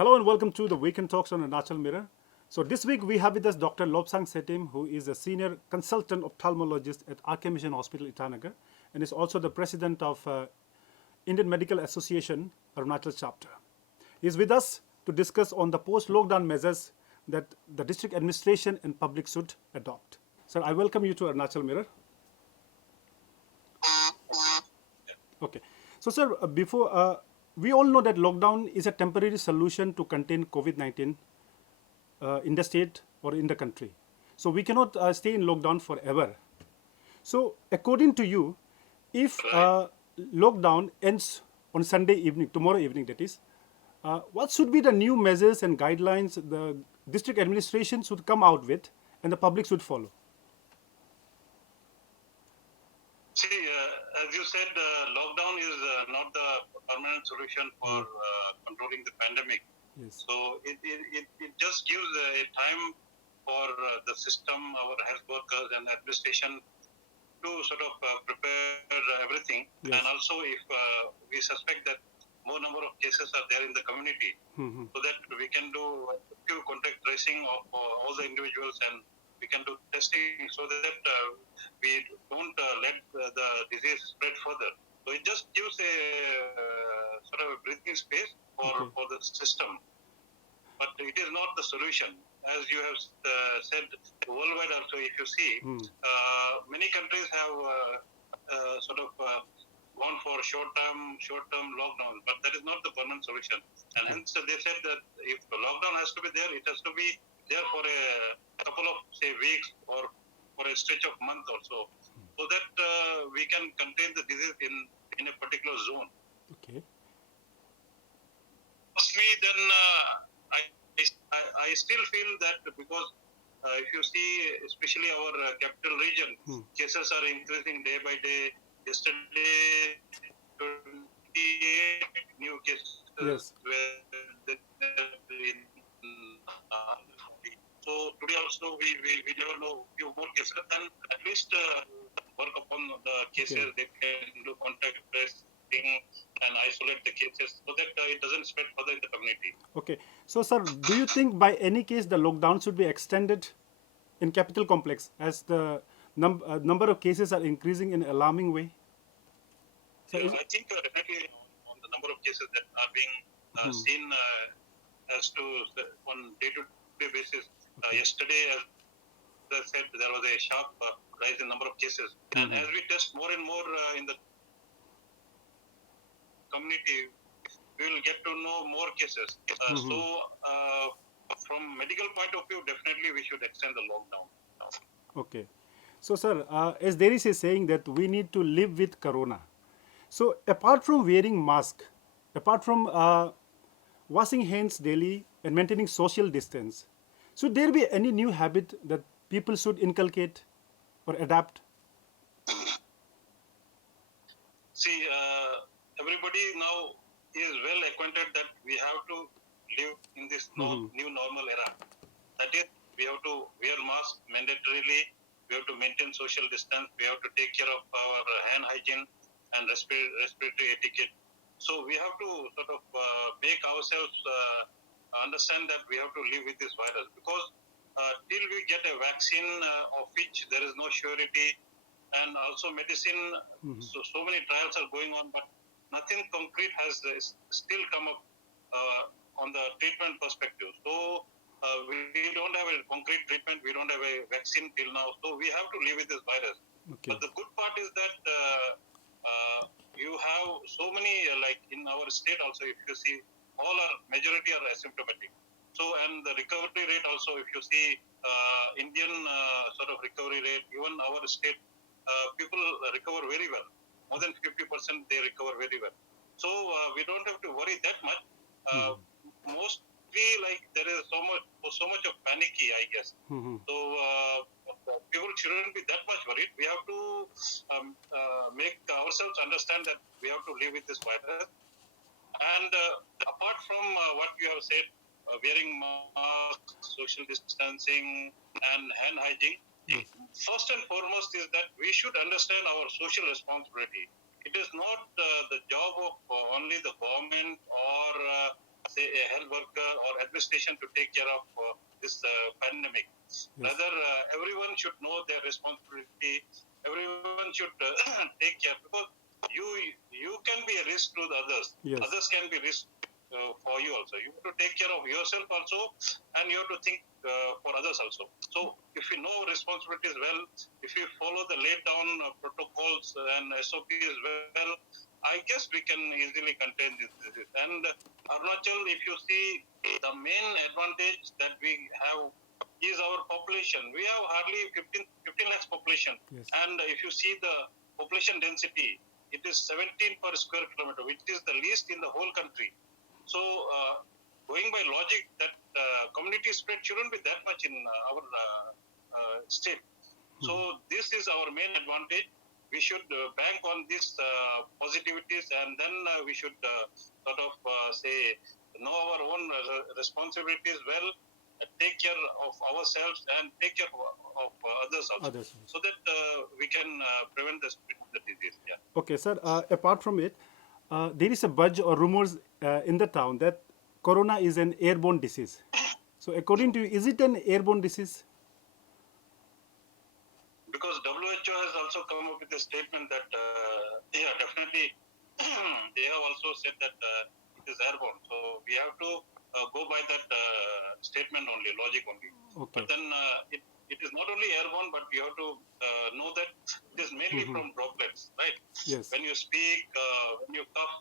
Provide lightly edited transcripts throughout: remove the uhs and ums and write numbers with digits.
Hello and welcome to the Weekend Talks on Arunachal Mirror. So this week we have with us Dr. Lobsang Setim, who is a senior consultant ophthalmologist at RK Mission Hospital, Itanagar, and is also the president of Indian Medical Association Arunachal chapter. He is with us to discuss on the post-lockdown measures that the district administration and public should adopt. Sir, I welcome you to Arunachal Mirror. Okay. So, sir, before we all know that lockdown is a temporary solution to contain COVID-19 in the state or in the country. So we cannot stay in lockdown forever. So, according to you, if lockdown ends on Sunday evening, tomorrow evening, that is, what should be the new measures and guidelines the district administration should come out with, and the public should follow? See, as you said, lockdown is not the permanent solution for controlling the pandemic. Yes. So it just gives a time for the system, our health workers and administration to sort of prepare everything. Yes. And also if we suspect that more number of cases are there in the community, so that we can do active contact tracing of all the individuals, and we can do testing so that we don't let the disease spread further. So it just gives a sort of a breathing space for the system. But it is not the solution. As you have said, worldwide also, if you see, many countries have gone for short-term lockdown, but that is not the permanent solution. And hence they said that if the lockdown has to be there, it has to be there for a couple of, say, weeks or for a stretch of month or so that we can contain the disease in a particular zone. Okay. Firstly, then I still feel that because if you see, especially our capital region, cases are increasing day by day. Yesterday, 28 new cases Yes. were in. So today also we never know few more cases. Then at least work upon the cases. They can do contact tracing and isolate the cases so that it doesn't spread further in the community. Okay. So, sir, do you think by any case the lockdown should be extended in capital complex as the number of cases are increasing in an alarming way? So I think definitely on the number of cases that are being seen as to on day-to-day basis. Yesterday, as I said, there was a sharp rise in number of cases, and as we test more and more in the community, we will get to know more cases. So, from medical point of view, definitely we should extend the lockdown. okay. So, sir, as there is a saying that we need to live with corona. So, apart from wearing mask, apart from washing hands daily and maintaining social distance, should there be any new habit that people should inculcate or adapt? See, everybody now is well acquainted that we have to live in this new normal era. That is, we have to wear masks mandatorily, we have to maintain social distance, we have to take care of our hand hygiene and respiratory etiquette. So we have to sort of make ourselves understand that we have to live with this virus, because till we get a vaccine of which there is no surety, and also medicine, so many trials are going on, but nothing concrete has still come up on the treatment perspective. So we don't have a concrete treatment, we don't have a vaccine till now, so we have to live with this virus. Okay. But the good part is that you have so many, like in our state also, if you see, majority are asymptomatic. So, and the recovery rate also, if you see Indian sort of recovery rate, even our state, people recover very well. More than 50% they recover very well. So we don't have to worry that much. Mostly, like, there is so much of panicky, I guess. So people shouldn't be that much worried. We have to make ourselves understand that we have to live with this virus. And apart from what you have said, wearing masks, social distancing, and hand hygiene, first and foremost is that we should understand our social responsibility. It is not the job of only the government or say a health worker or administration to take care of this pandemic. Rather, everyone should know their responsibility. Everyone should take care, because you can be a risk to the others. Yes. Others can be risk for you also. You have to take care of yourself also, and you have to think for others also. So if you know responsibilities well, if you follow the laid down protocols and SOPs well, I guess we can easily contain this disease. And Arunachal, if you see, the main advantage that we have is our population. We have hardly 15 lakhs population. Yes. And if you see the population density, it is 17 per square kilometer, which is the least in the whole country. So, going by logic, that community spread shouldn't be that much in our state. So, this is our main advantage. We should bank on these positivities, and then we should sort of say, know our own responsibilities well, take care of ourselves and take care of others also, Others. so that we can prevent the spread of the disease. Yeah. Okay, sir. Apart from it, there is a buzz or rumors in the town that corona is an airborne disease. So, according to you, is it an airborne disease? Because WHO has also come up with a statement that, yeah, definitely, they have also said that it is airborne. So we have to go by that statement only, logic only. Okay. But then it is not only airborne, but we have to know that it is mainly from droplets, right? Yes. When you speak, when you cough,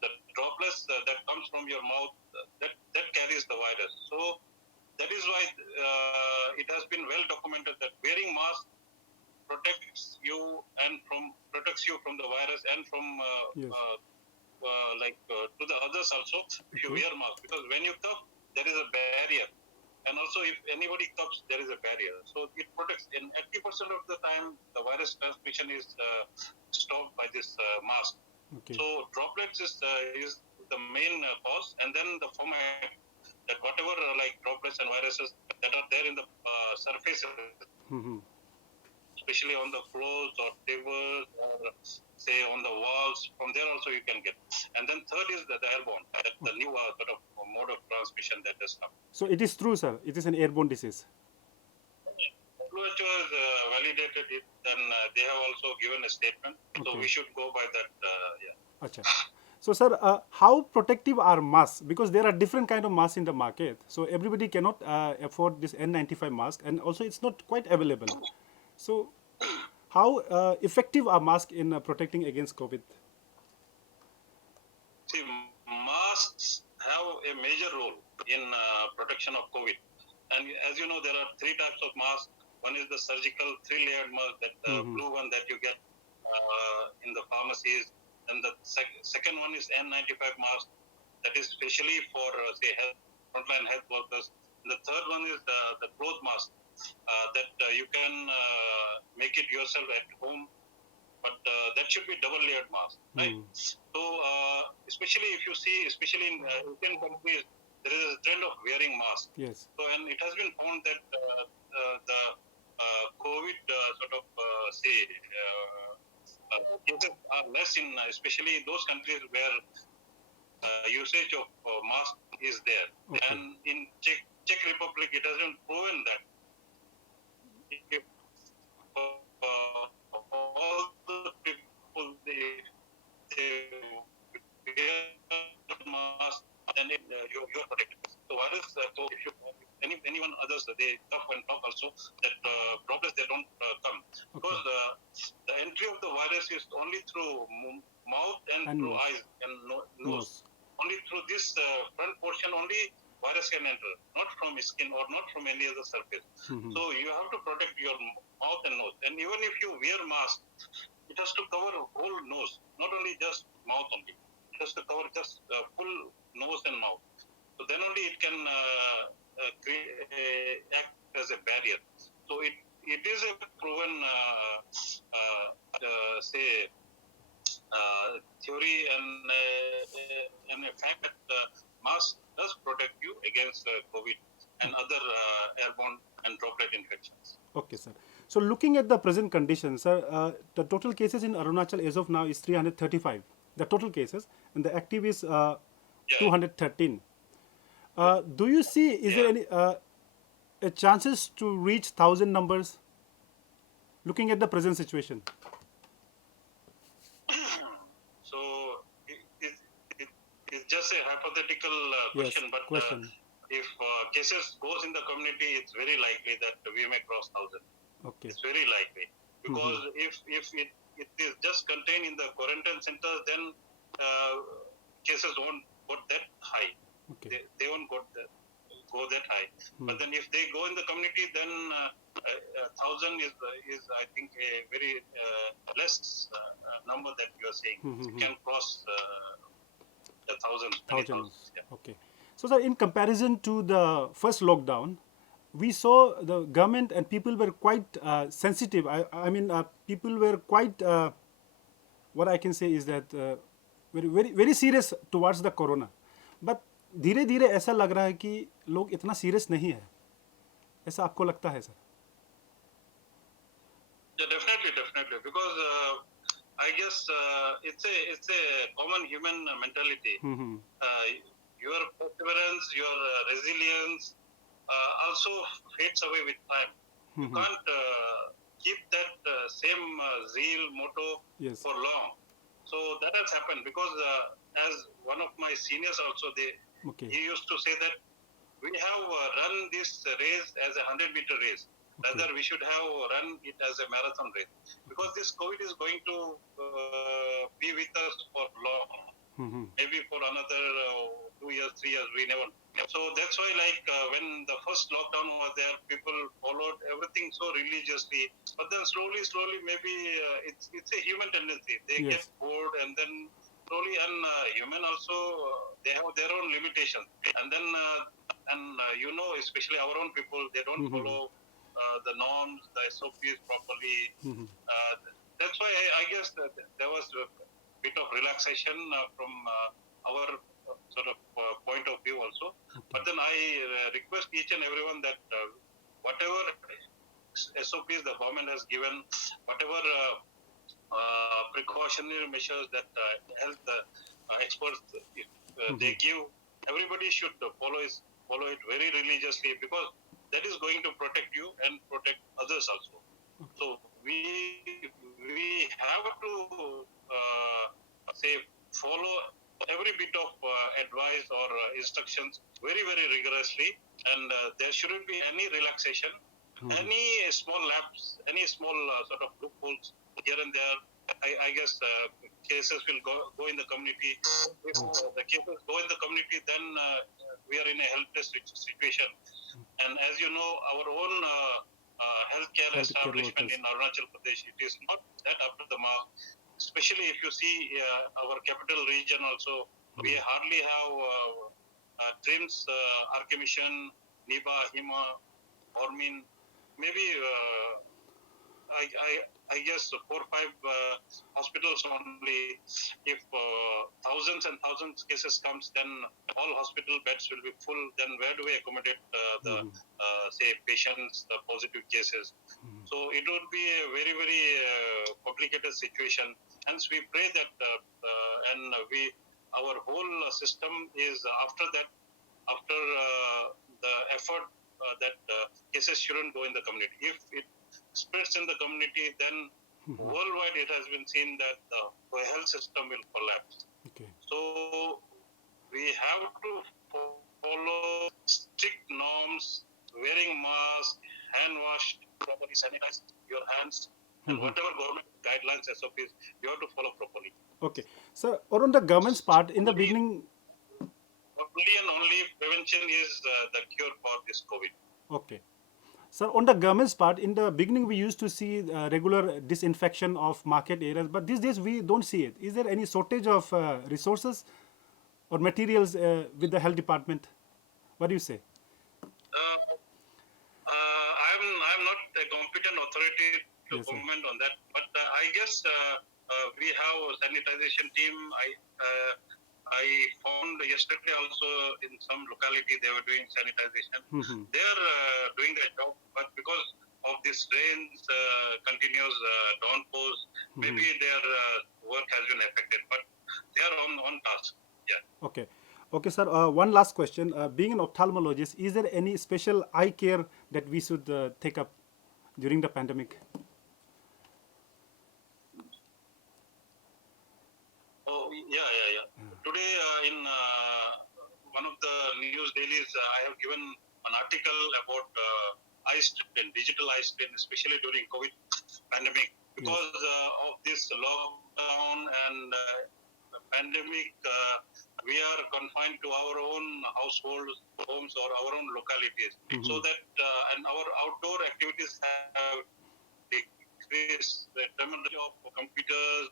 the droplets that comes from your mouth, that carries the virus. So that is why it has been well documented that wearing mask protects you protects you from the virus and from Yes. To the others also if you wear mask, because when you cough there is a barrier, and also if anybody coughs there is a barrier, so it protects. In 80% of the time the virus transmission is stopped by this mask. Okay. So droplets is the main cause, and then the format, that whatever droplets and viruses that are there in the surfaces, especially on the floors or tables or say on the walls, from there also you can get. And then third is the airborne, that the new sort of mode of transmission that has come. So, it is true, sir. It is an airborne disease. WHO has validated it, then they have also given a statement. So Okay. we should go by that. Yeah. Acha. So, sir, how protective are masks? Because there are different kind of masks in the market. So, everybody cannot afford this N95 mask, and also it's not quite available. So, how effective are masks in protecting against COVID? See, masks have a major role in protection of COVID. And as you know, there are three types of masks. One is the surgical 3-layered mask, that blue one that you get in the pharmacies. And the second one is N95 mask, that is specially for, say, frontline health workers. And the third one is the cloth mask, that you can make it yourself at home, but that should be double-layered mask, right? So, especially if you see, especially in Asian countries, there is a trend of wearing masks. Yes. So, and it has been found that the COVID cases are less in, especially those countries where usage of mask is there. Okay. And in Czech Republic, it has been proven that if all the people they wear mask, then you're protected. So virus, so if you anyone others, they cough and talk also, that droplets they don't come, because the entry of the virus is only through mouth and through nose. eyes and nose. Only through this front portion only virus can enter, not from skin or not from any other surface. So you have to protect your mouth and nose. And even if you wear mask, it has to cover whole nose, not only just mouth only. It has to cover just full nose and mouth. So then only it can act as a barrier. So it is a proven theory and a fact that mask does protect you against COVID and other airborne and droplet infections. Okay, sir. So, looking at the present conditions, sir, the total cases in Arunachal as of now is 335. The total cases, and the active is Yeah. 213. Do you see, is there any a chances to reach 1,000 numbers looking at the present situation? So it, it's just a hypothetical Yes, question, but question. if cases goes in the community, it's very likely that we may cross 1,000. Okay. It's very likely because if it is just contained in the quarantine centers, then cases won't go that high. Okay. They won't go that high. But then if they go in the community, then 1,000 is I think a very less number that you are saying. It can cross the thousands, many Thousands. thousands. Yeah. Okay. So, sir, in comparison to the first lockdown, we saw the government and people were quite sensitive. I mean, people were quite. What I can say is that very serious towards the corona. But धीरे धीरे ऐसा लग रहा है कि लोग इतना serious नहीं है. ऐसा आपको लगता है, sir? Yeah, definitely, because I guess it's a common human mentality. Your perseverance, your resilience also fades away with time. You can't keep that same zeal, motto Yes. for long. So that has happened because as one of my seniors also, Okay. he used to say that we have run this race as a 100-meter race. Rather, we should have run it as a marathon race because this COVID is going to be with us for long. Maybe for another 2 years, 3 years, we never. So that's why, like when the first lockdown was there, people followed everything so religiously. But then slowly, maybe it's a human tendency. They Yes. get bored, and then slowly, and human also they have their own limitations. And then, especially our own people, they don't follow the norms, the SOPs properly. That's why I guess that there was a bit of relaxation from our sort of point of view also. But then I request each and everyone that whatever SOPs the government has given, whatever precautionary measures that health experts they give, everybody should follow it very religiously because that is going to protect you and protect others also. So we have to say follow every bit of advice or instructions very rigorously, and there shouldn't be any relaxation, any small lapse, any small sort of loopholes here and there. I guess cases will go in the community. If the cases go in the community, then we are in a helpless situation. And as you know, our own healthcare establishment in Arunachal Pradesh, it is not that up to the mark. Especially if you see our capital region also, we hardly have TRIMS, Archemission, NIBA, HIMA, Ormin, maybe I guess 4 or 5 hospitals only. If thousands and thousands cases comes, then all hospital beds will be full. Then where do we accommodate the say patients, the positive cases? So it would be a very complicated situation. Hence, we pray that our whole system is after that, after the effort that cases shouldn't go in the community. If it spreads in the community, then worldwide it has been seen that the health system will collapse. Okay. So we have to follow strict norms, wearing mask, hand wash, properly sanitize your hands, and whatever government guidelines, SOPs, you have to follow properly. Okay. So, or on the government's part, in the beginning. Only and only prevention is the cure for this COVID. Okay. So, on the government's part, in the beginning, we used to see regular disinfection of market areas, but these days we don't see it. Is there any shortage of resources or materials with the health department? What do you say? I'm not a competent authority to comment on that, but I guess we have a sanitization team. I found yesterday also in some locality they were doing sanitization. They are doing their job, but because of this rains, continuous downpours, maybe their work has been affected, but they are on task. Yeah. Okay. Okay, sir. One last question. Being an ophthalmologist, is there any special eye care that we should take up during the pandemic? Oh, yeah. Today, in one of the news dailies, I have given an article about eye strain, digital eye strain, especially during COVID pandemic. Because of this lockdown and pandemic, we are confined to our own households, homes, or our own localities. So that and our outdoor activities have decreased. The terminology of computers,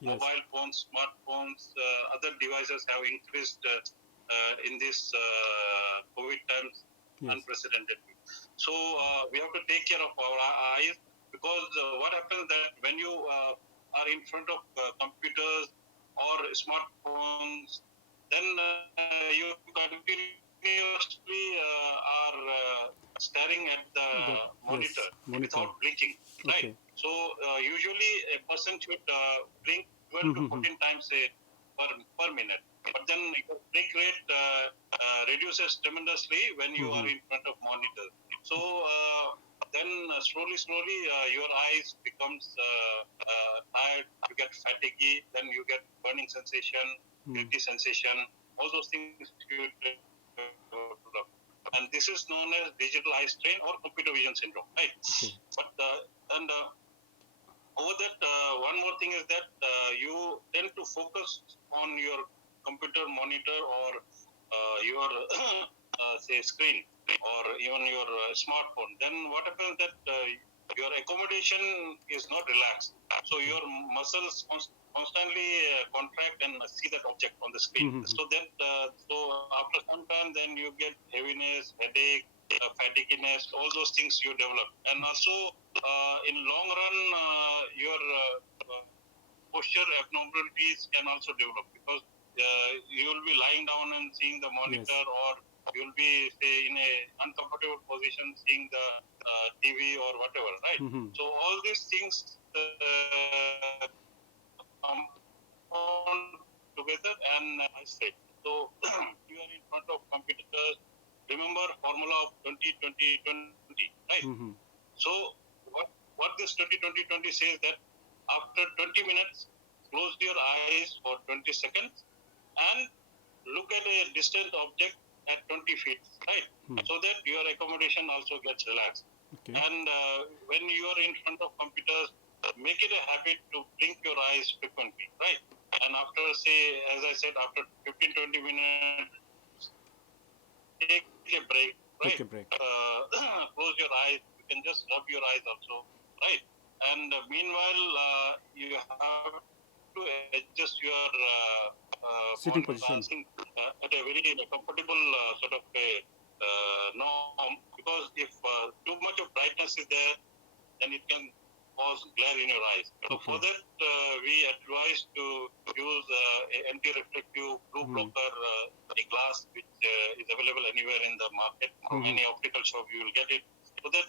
Yes. mobile phones, smartphones, other devices have increased in this COVID times Yes. unprecedentedly. So we have to take care of our eyes, because what happens that when you are in front of computers or smartphones, then you continuously are staring at the monitor Monitor. without blinking, right? Okay. So usually a person should blink 12 to 14 times per minute. But then your blink rate reduces tremendously when you are in front of monitors. So then slowly, your eyes becomes tired. You get fatiguey. Then you get burning sensation, guilty sensation. All those things you develop. And this is known as digital eye strain or computer vision syndrome, right? Okay. But over that, one more thing is that you tend to focus on your computer monitor or your say screen or even your smartphone. Then what happens that your accommodation is not relaxed, so your muscles constantly contract and see that object on the screen. So that so after some time, then you get heaviness, headache, fatigueness, all those things you develop. And also in long run, your posture abnormalities can also develop, because you will be lying down and seeing the monitor, or you will be say in a uncomfortable position seeing the TV or whatever, right? So all these things compound together and I say. So you are in front of computers. Remember formula of 20-20-20, right? So what this 20-20-20 says that after 20 minutes, close your eyes for 20 seconds and look at a distant object at 20 feet, right? So that your accommodation also gets relaxed. Okay. And when you are in front of computers, make it a habit to blink your eyes frequently, right? And after, say, as I said, after 15-20 minutes, take a break, right? Take a break. Close your eyes. You can just rub your eyes also, right? And meanwhile, you have to adjust your Sitting position. at a very comfortable sort of a norm, because if too much of brightness is there, then it can cause glare in your eyes. So for that, we advise to use a anti-reflective blue blocker, a glass which is available anywhere in the market. From any optical shop, you will get it. So that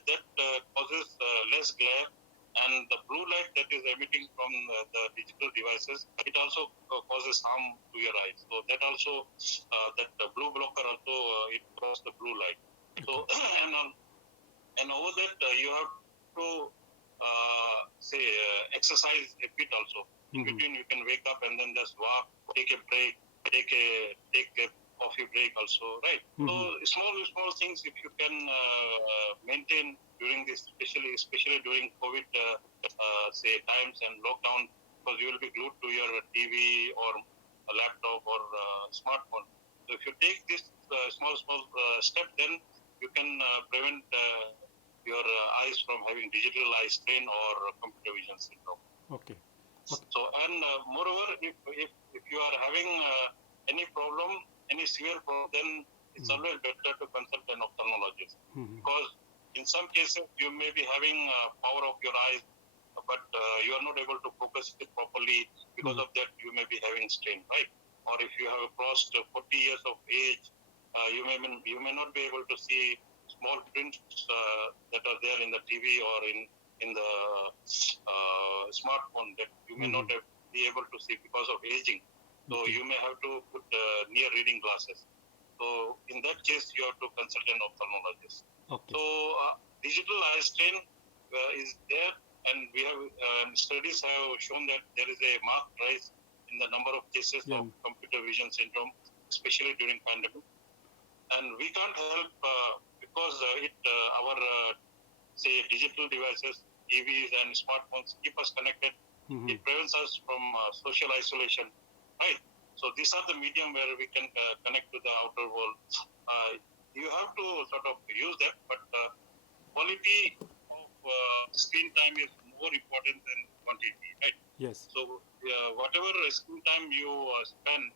causes less glare. And the blue light that is emitting from the digital devices, it also causes harm to your eyes. So that also, that the blue blocker also, it causes the blue light. So and over that, you have to say exercise a bit also. In between, you can wake up and then just walk, take a break, take a coffee break also, right? So small things if you can maintain during this, especially during COVID say times and lockdown, because you will be glued to your TV or a laptop or smartphone. So if you take this small step, then you can prevent your eyes from having digital eye strain or computer vision syndrome. Okay. So and moreover, if you are having any problem, any severe problem, then it's always better to consult an ophthalmologist, because in some cases you may be having power of your eyes, but you are not able to focus it properly. Because of that, you may be having strain, right? Or if you have crossed 40 years of age, you may not be able to see small prints that are there in the TV or in the smartphone that you may not be able to see because of aging. So you may have to put near reading glasses. So in that case, you have to consult an ophthalmologist. Okay. So digital eye strain is there, and we have studies have shown that there is a marked rise in the number of cases Yeah. of computer vision syndrome, especially during pandemic. And we can't help because our say digital devices, TVs and smartphones keep us connected. It prevents us from social isolation, right? So these are the medium where we can connect to the outer world. You have to sort of use that, but quality of screen time is more important than quantity, right? Yes. So whatever screen time you spend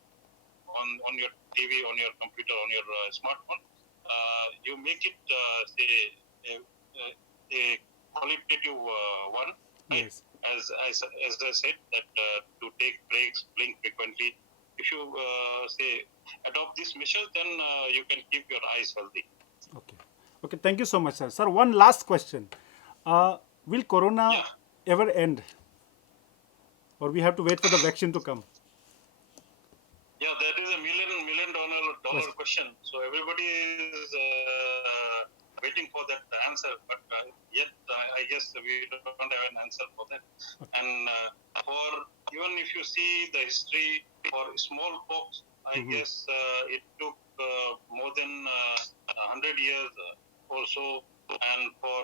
on your TV, on your computer, on your smartphone, you make it say a qualitative one, right? Yes. As I said, that to take breaks, blink frequently. If you say adopt these measures, then you can keep your eyes healthy. Okay. Okay. Thank you so much, sir. Sir, one last question. Will Corona Yeah. ever end, or we have to wait for the vaccine to come? Yeah, that is a million dollar Yes. question. So everybody is waiting for that answer, but yet I guess we don't have an answer for that. And for even if you see the history for smallpox, I guess it took more than 100 years or so, and for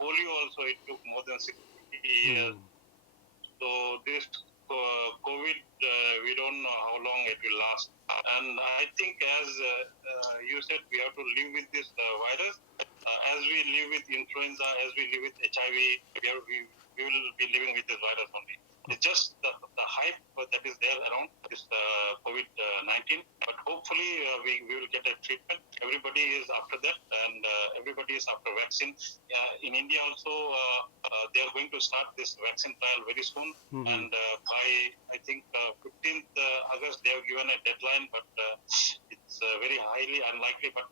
polio also it took more than 60 years. So this COVID, we don't know how long it will last. And I think, as you said, we have to live with this virus. As we live with influenza, as we live with HIV, we will be living with this virus only. It's just the hype that is there around this COVID-19. But hopefully, we will get a treatment. Everybody is after that, and everybody is after vaccine. In India also, they are going to start this vaccine trial very soon. And by, I think, 15th August, they have given a deadline, but it's very highly unlikely. But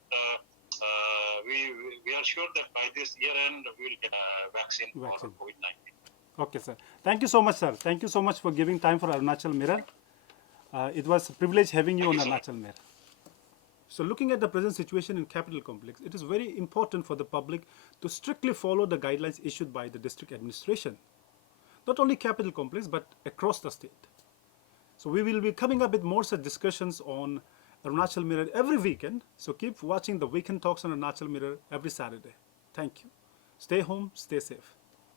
we are sure that by this year end, we will get a vaccine for COVID-19. Okay, sir. Thank you so much, sir. Thank you so much for giving time for Arunachal Mirror. It was a privilege having you on Arunachal Mirror. So looking at the present situation in Capital Complex, it is very important for the public to strictly follow the guidelines issued by the district administration. Not only Capital Complex, but across the state. So we will be coming up with more such discussions on Arunachal Mirror every weekend. So keep watching the Weekend Talks on Arunachal Mirror every Saturday. Thank you. Stay home, stay safe.